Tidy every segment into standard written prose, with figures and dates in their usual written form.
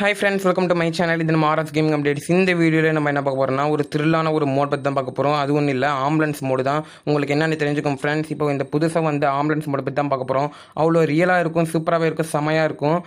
Hi friends, welcome to my channel. இது நம்ம RS gaming updates. இந்த வீடியோவில் நம்ம என்ன பார்க்க போகிறோம்னா, ஒரு த்ரில்லான ஒரு மோட் பற்றி தான் பார்க்க போகிறோம். அது ஒன்றும் இல்லை, ஆம்புலன்ஸ் மோடு தான். உங்களுக்கு என்னென்னு தெரிஞ்சுக்கும் ஃப்ரெண்ட்ஸ். இப்போ இந்த புதுசாக வந்து ஆம்புலன்ஸ் மோடு பற்றி தான் பார்க்க போகிறோம். அவ்வளோ ரியலாக இருக்கும், சூப்பராகவே இருக்கும், செமையாக இருக்கும்.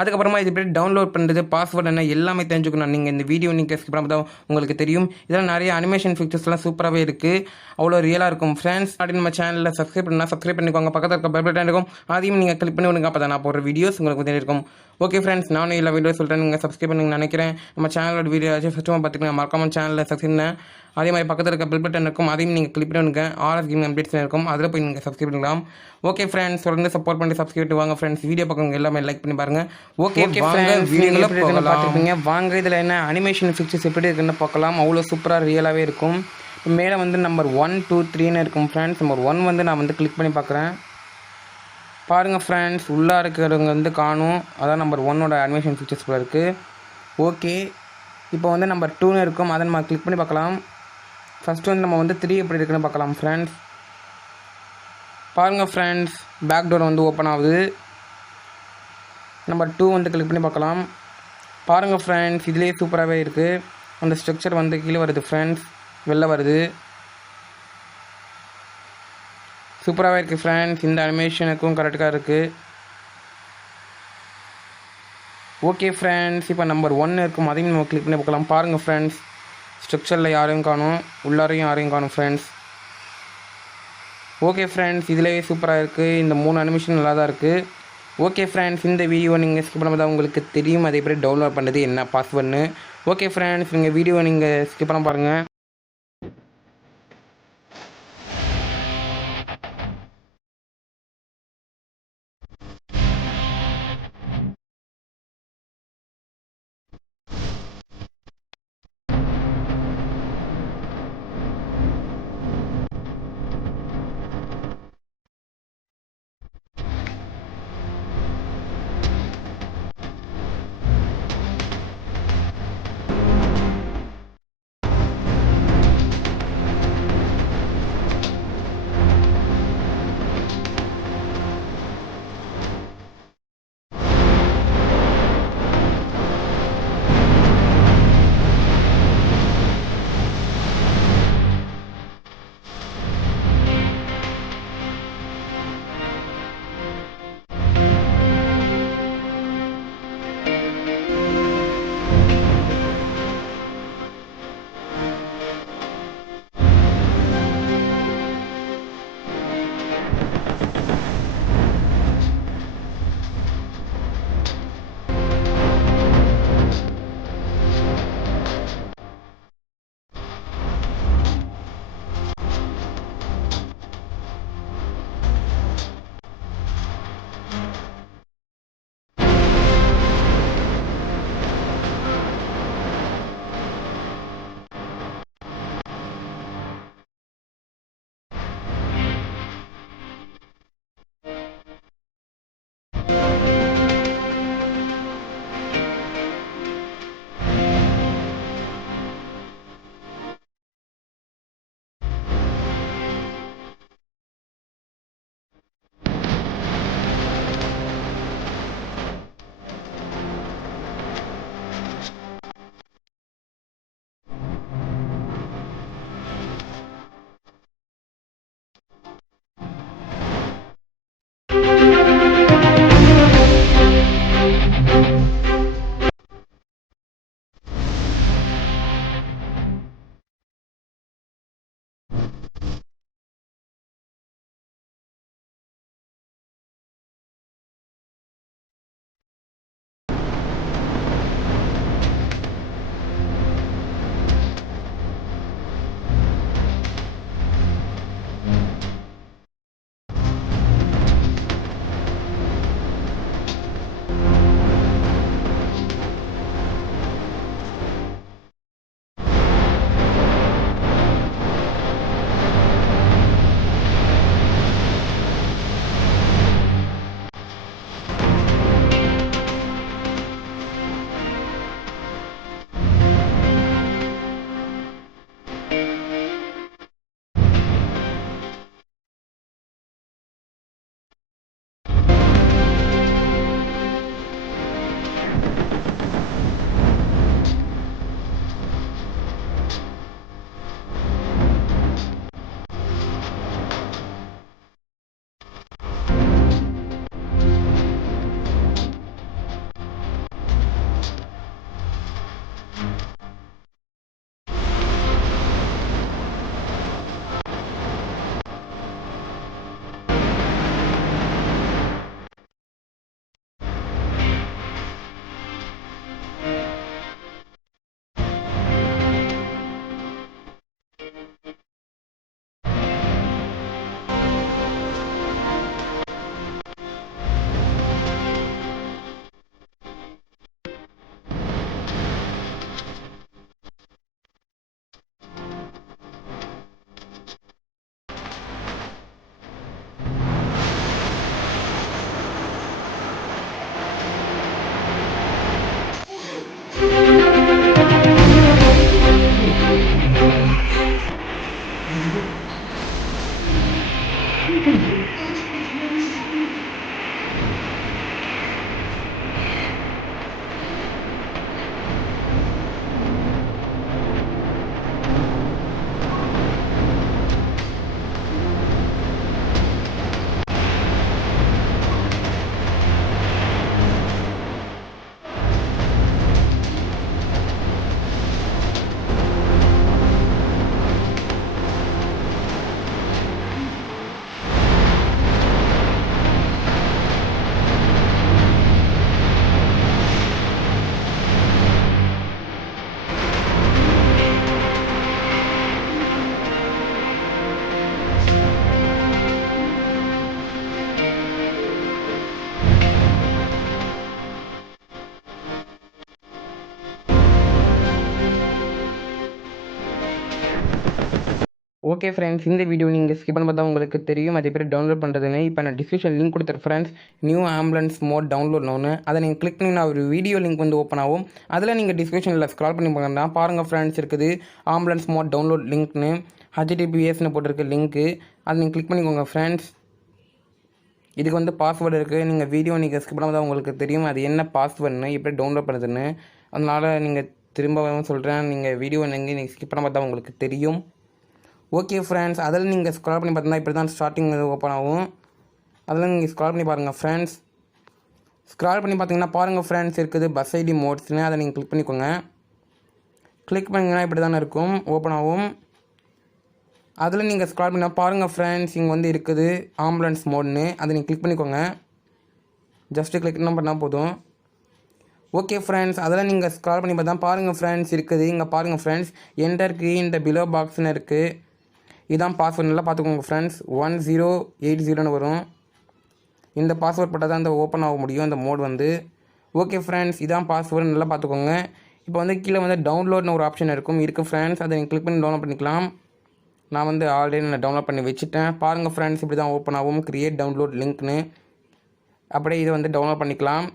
அதுக்கப்புறமா இது எப்படி டவுன்லோட் பண்ணுறது, பாஸ்வேர்டு என்ன, எல்லாமே தெரிஞ்சுக்கணும். நீங்கள் இந்த வீடியோ நீங்கள் ஸ்கிப் பண்ணாமல் தான் உங்களுக்கு தெரியும். இதெல்லாம் நிறைய அனிமேஷன் ஃபீச்சர்ஸ்லாம் சூப்பராகவே இருக்குது, அவ்வளோ ரியலாக இருக்கும் ஃப்ரெண்ட்ஸ். அப்படி நம்ம சேனலில் சப்ஸ்கிரைப் பண்ணிக்கோங்க. பக்கத்தில் இருக்க பெல் பட்டன் இருக்கும், அதையும் நீங்கள் கிளிக் பண்ணி விடுங்க. அப்போ தான் நான் போடுற வீடியோஸ் உங்களுக்கு தெரியும். ஓகே ஃப்ரெண்ட்ஸ், நானும் எல்லா வீடியோ சொல்கிறேன், நீங்கள் சப்ஸ்கிரைப் பண்ணி நினைக்கிறேன். நம்ம சேனலோட வீடியோ ஃபஸ்ட்டு பார்த்துக்கலாம், மறக்காம சேனலில் சப்ஸ்கிரைப். அதே மாதிரி பக்கத்தில் இருக்க பெல் பட்டன் இருக்கும், அதையும் நீங்கள் கிளிக் பண்ணுங்க. ஆர்எஸ் கேமிங் அப்டேட்ஸ் இருக்கும், அதில் போய் நீங்கள் சப்ஸ்கிரைப் பண்ணிக்கலாம். ஓகே ஃப்ரெண்ட்ஸ், தொடர்ந்து சப்போர்ட் பண்ணி சப்ஸ்கிரைப் வாங்க ஃப்ரெண்ட்ஸ். வீடியோ பக்கம் எல்லாமே லைக் பண்ணி பாருங்கள். ஓகே வீடியோவில் பார்த்துருப்பீங்க. வாங்க, இதில் என்ன அனிமேஷன் ஃபீச்சர்ஸ் எப்படி இருக்குன்னு பார்க்கலாம். அவ்வளோ சூப்பராக ரியலாகவே இருக்கும். மேலே வந்து நம்பர் 1, 2, 3ன்னு இருக்கும் ஃப்ரெண்ட்ஸ். நம்பர் 1 வந்து நான் வந்து கிளிக் பண்ணி பார்க்குறேன். பாருங்கள் ஃப்ரெண்ட்ஸ், உள்ளே இருக்கிறவங்க வந்து காணும். அதான் நம்பர் 1ஓட அனிமேஷன் ஃபீச்சர்ஸ் இருக்குது. ஓகே, இப்போ வந்து நம்பர் 2ன்னு இருக்கும், அதை நம்ம கிளிக் பண்ணி பார்க்கலாம். ஃபஸ்ட்டு வந்து நம்ம வந்து 3 எப்படி இருக்குன்னு பார்க்கலாம் ஃப்ரெண்ட்ஸ். பாருங்கள் ஃப்ரெண்ட்ஸ், பேக் டோர் வந்து ஓப்பன் ஆகுது. நம்பர் 2 வந்து கிளிக் பண்ணி பார்க்கலாம். பாருங்கள் ஃப்ரெண்ட்ஸ், இதுலேயே சூப்பராகவே இருக்குது. அந்த ஸ்ட்ரக்சர் வந்து கீழே வருது ஃப்ரெண்ட்ஸ், வெளில வருது. சூப்பராகவே இருக்குது ஃப்ரெண்ட்ஸ். இந்த அனிமேஷனுக்கும் கரெக்டாக இருக்குது. ஓகே ஃப்ரெண்ட்ஸ், இப்போ நம்பர் 1 இருக்கும், அதையும் நம்ம கிளிக் பண்ணி பார்க்கலாம். பாருங்கள் ஃப்ரெண்ட்ஸ், ஸ்ட்ரக்சரில் யாரையும் காணும், உள்ளாரையும் யாரையும் காணும் ஃப்ரெண்ட்ஸ். ஓகே ஃப்ரெண்ட்ஸ், இதிலேயே சூப்பராக இருக்குது. இந்த 3 அனிமேஷன் நல்லா தான் இருக்குது. ஓகே ஃப்ரெண்ட்ஸ், இந்த வீடியோ நீங்கள் ஸ்கிப் பண்ணாமல் தான் உங்களுக்கு தெரியும் அதை எப்படி டவுன்லோட் பண்ணுறது, என்ன பாஸ்வேர்டுன்னு. ஓகே ஃப்ரெண்ட்ஸ், நீங்கள் வீடியோ நீங்கள் ஸ்கிப் பண்ண பாருங்கள். ஓகே ஃப்ரெண்ட்ஸ், இந்த வீடியோ நீங்கள் ஸ்கிப் பண்ண பார்த்தா உங்களுக்கு தெரியும் அது எப்படி டவுன்லோட் பண்ணுறதுன்னு. இப்போ நான் டிஸ்கிரிப்ஷன் லிங்க் கொடுத்துருக்கேன் friends. New ambulance mod download ஒன்று அதை நீங்கள் கிளிக் பண்ணி ஒரு வீடியோ லிங்க் வந்து ஓப்பன் ஆகும். அதில் நீங்கள் டிஸ்கிரிப்ஷனில் ஸ்க்ரால் பண்ணி போங்கன்னா பாருங்கள் ஃப்ரெண்ட்ஸ், இருக்குது ஆம்புலன்ஸ் மோட் டவுன்லோட் லிங்க்னு HTTPSன்னு போட்டிருக்கு லிங்க்கு. அதை நீங்கள் கிளிக் பண்ணிக்கோங்க ஃப்ரெண்ட்ஸ். இதுக்கு வந்து பாஸ்வேர்டு இருக்குது. நீங்கள் வீடியோ நீங்கள் ஸ்கிப் பண்ணால் தான் உங்களுக்கு தெரியும் அது என்ன பாஸ்வேர்டுன்னு எப்படி டவுன்லோட் பண்ணுறதுன்னு. அதனால் நீங்கள் திரும்பவும் சொல்கிறேன், நீங்கள் வீடியோ நீங்கள் ஸ்கிப் பண்ண பார்த்தா உங்களுக்கு தெரியும். ஓகே ஃப்ரெண்ட்ஸ், அதில் நீங்கள் ஸ்க்ரால் பண்ணி பார்த்தீங்கன்னா இப்படி தான் ஸ்டார்டிங் ஓப்பன் ஆகும். அதில் நீங்கள் ஸ்க்ரால் பண்ணி பாருங்கள் ஃப்ரெண்ட்ஸ். ஸ்க்ரால் பண்ணி பார்த்தீங்கன்னா பாருங்கள் ஃப்ரெண்ட்ஸ், இருக்குது பஸ் ஐடி மோட்ஸ்னு. அதை நீங்கள் கிளிக் பண்ணிக்கோங்க. கிளிக் பண்ணிங்கன்னா இப்படி தானே இருக்கும், ஓப்பன் ஆகும். அதில் நீங்கள் ஸ்க்ரால் பண்ணால் பாருங்கள் ஃப்ரெண்ட்ஸ், இங்கே வந்து இருக்குது ஆம்புலன்ஸ் மோட்னு. அதை நீங்கள் கிளிக் பண்ணிக்கோங்க. ஜஸ்ட்டு கிளிக் பண்ணால் போதும். ஓகே ஃப்ரெண்ட்ஸ், அதில் நீங்கள் ஸ்க்ரால் பண்ணி பார்த்தா பாருங்கள் ஃப்ரெண்ட்ஸ், இருக்குது இங்கே பாருங்கள் ஃப்ரெண்ட்ஸ், என்டர் கீ இந்த பிலோ பாக்ஸ்னு இருக்குது. இதான் பாஸ்வேர்டு, நல்லா பார்த்துக்கோங்க ஃப்ரெண்ட்ஸ். 1080 வரும். இந்த பாஸ்வேர்ட் போட்டால் தான் இந்த ஓப்பன் ஆக முடியும் இந்த மோட் வந்து. ஓகே ஃப்ரெண்ட்ஸ், இதான் பாஸ்வேர்டு, நல்லா பார்த்துக்கோங்க. இப்போ வந்து கீழே வந்து டவுன்லோட்னு ஒரு ஆப்ஷன் இருக்குது ஃப்ரெண்ட்ஸ். அதை நீங்கள் கிளிக் பண்ணி டவுன்லோட் பண்ணிக்கலாம். நான் வந்து ஆல்ரெடி நான் டவுன்லோட் பண்ணி வச்சுட்டேன். பாருங்கள் ஃப்ரெண்ட்ஸ், இப்படி தான் ஓப்பன் ஆகும், கிரியேட் டவுன்லோட் லிங்க்னு. அப்படியே இதை வந்து டவுன்லோட் பண்ணிக்கலாம்.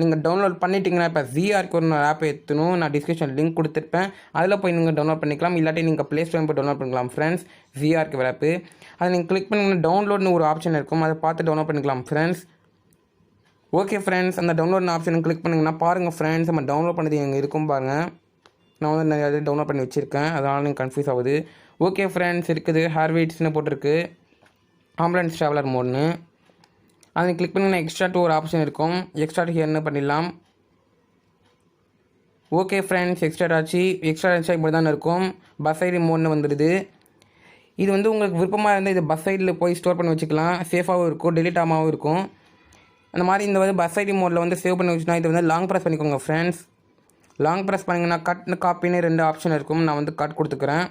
நீங்கள் டவுன்லோட் பண்ணிட்டீங்கன்னா இப்போ ZRக்கு ஒரு ஆப் ஏற்றணும். நான் டிஸ்கிரிப்ஷன் லிங்க் கொடுத்துருப்பேன், அதில் போய் நீங்கள் டவுன்லோட் பண்ணிக்கலாம். இல்லாட்டி நீங்கள் ப்ளே ஸ்டோர் போய் டவுன்லோட் பண்ணிக்கலாம் ஃப்ரெண்ட்ஸ். ZRக்கு ஆப்பு அதை நீங்கள் கிளிக் பண்ணிங்கன்னா டவுன்லோட்னு ஒரு ஆப்ஷன் இருக்கும், அதை பார்த்து டவுன்லோட் பண்ணிக்கலாம் ஃப்ரெண்ட்ஸ். ஓகே ஃப்ரெண்ட்ஸ், அந்த டவுன்லோட் ஆப்ஷன் கிளிக் பண்ணிங்கன்னா பாருங்கள் ஃப்ரெண்ட்ஸ், நம்ம டவுன்லோட் பண்ணது எங்கே இருக்கும் பாருங்கள். நான் வந்து நிறைய டவுன்லோட் பண்ணி வச்சுருக்கேன், அதனால் நீங்கள் கன்ஃபியூஸ் ஆகுது. ஓகே ஃப்ரெண்ட்ஸ், இருக்குது ஹேர்வீட்ஸ்னு போட்டிருக்கு ஆம்புலன்ஸ் ட்ராவலர் மோட்னு. அதை கிளிக் பண்ணிங்கன்னா எக்ஸ்ட்ரா டூ ஒரு ஆப்ஷன் இருக்கும், எக்ஸ்ட்ரா டூ ஹியர்னு பண்ணிடலாம். ஓகே ஃப்ரெண்ட்ஸ், எக்ஸ்ட்ரா ஆச்சு இப்படி தான் இருக்கும். பஸ் ஐடி மோட்னு வந்துடுது. இது வந்து உங்களுக்கு விருப்பமாக இருந்தால் இது பஸ் சைடில் போய் ஸ்டோர் பண்ணி வச்சுக்கலாம். சேஃபாகவும் இருக்கும், டெலிட் ஆகாமல் இருக்கும். அந்த மாதிரி இந்த வந்து பஸ் ஐடி மோடில் வந்து சேவ் பண்ணி வச்சுனா இது வந்து லாங் ப்ரெஸ் பண்ணிக்கோங்க ஃப்ரெண்ட்ஸ். லாங் ப்ரெஸ் பண்ணிங்கன்னா கட்னு காப்பின்னு 2 ஆப்ஷன் இருக்கும். நான் வந்து கட் கொடுத்துக்கிறேன்.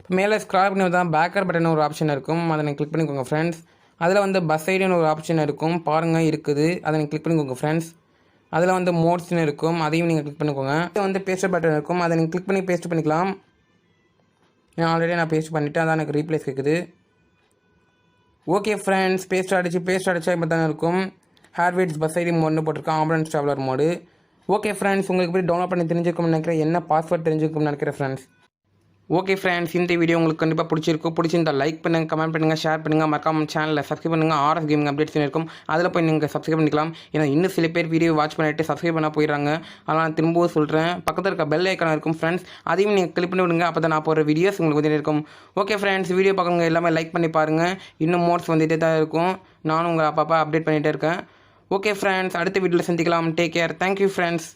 இப்போ மேலே ஸ்க்ரால் பண்ணி தான் பேக்கர் பட்டன் ஒரு ஆப்ஷன் இருக்கும், அதை நீங்கள் கிளிக் பண்ணிக்கோங்க ஃப்ரெண்ட்ஸ். அதில் வந்து பஸ் ஐடின்னு ஒரு ஆப்ஷன் இருக்கும், பாருங்கள் இருக்குது. அதை நீங்கள் கிளிக் பண்ணிக்கோங்க ஃப்ரெண்ட்ஸ். அதில் வந்து மோட்ஸ்னு இருக்கும், அதையும் நீங்கள் கிளிக் பண்ணிக்கோங்க. இது வந்து பேஸ்ட் பட்டன் இருக்கும், அதை நீங்கள் கிளிக் பண்ணி பேஸ்ட் பண்ணிக்கலாம். ஆல்ரெடி நான் பேஸ்ட் பண்ணிவிட்டேன், அதான் எனக்கு ரீப்ளேஸ் கேட்குது. ஓகே ஃப்ரெண்ட்ஸ், பேஸ்ட் அடிச்சா இப்போ தானே இருக்கும். ஹேர்வீட்ஸ் பஸ் ஐடி மோட்னு போட்டிருக்கேன், ambulance traveller mode. Okay friends, உங்களுக்கு எப்படி டவுன்லோட் பண்ணி தெரிஞ்சிருக்கும்னு நினைக்கிறேன், என்ன பாஸ்வேர்ட் தெரிஞ்சிருக்கும்னு நினைக்கிறேன் ஃப்ரெண்ட்ஸ். ஓகே ஃப்ரெண்ட்ஸ், இந்த வீடியோ உங்களுக்கு கண்டிப்பாக பிடிச்சிருந்தா லைக் பண்ணுங்கள், கமெண்ட் பண்ணுங்கள், ஷேர் பண்ணுங்கள், மறக்காம சேனலில் சப்ஸ்கிரைப் பண்ணுங்கள். RS கேமிங் அப்டேட்ஸ் இருக்கும், அதில் போய் நீங்கள் சப்ஸ்கிரைப் பண்ணிக்கலாம். ஏன்னா இன்னும் சில பேர் வீடியோ வாட்ச் பண்ணிட்டு சப்ஸ்கிரைப் பண்ண போயிடுறாங்க. அதனால் நான் திரும்பவும் சொல்கிறேன், பக்கத்தில் இருக்க பெல் ஐக்கான இருக்கும் ஃப்ரெண்ட்ஸ், அதையும் நீங்கள் கிளிக் பண்ணி விடுங்க. அப்போ தான் நான் போகிற வீடியோஸ் உங்களுக்கு வந்து இருக்கும். ஓகே ஃப்ரெண்ட்ஸ், வீடியோ பார்க்குறவங்க எல்லாமே லைக் பண்ணி பாருங்கள். இன்னும் மோட்ஸ் வந்துகிட்டே தான் இருக்கும், நானும் உங்களை அப்பப்போ அப்டேட் பண்ணிகிட்டே இருக்கேன். ஓகே ஃப்ரெண்ட்ஸ், அடுத்த வீடியோவில் சந்திக்கலாம். Take care, thank you friends.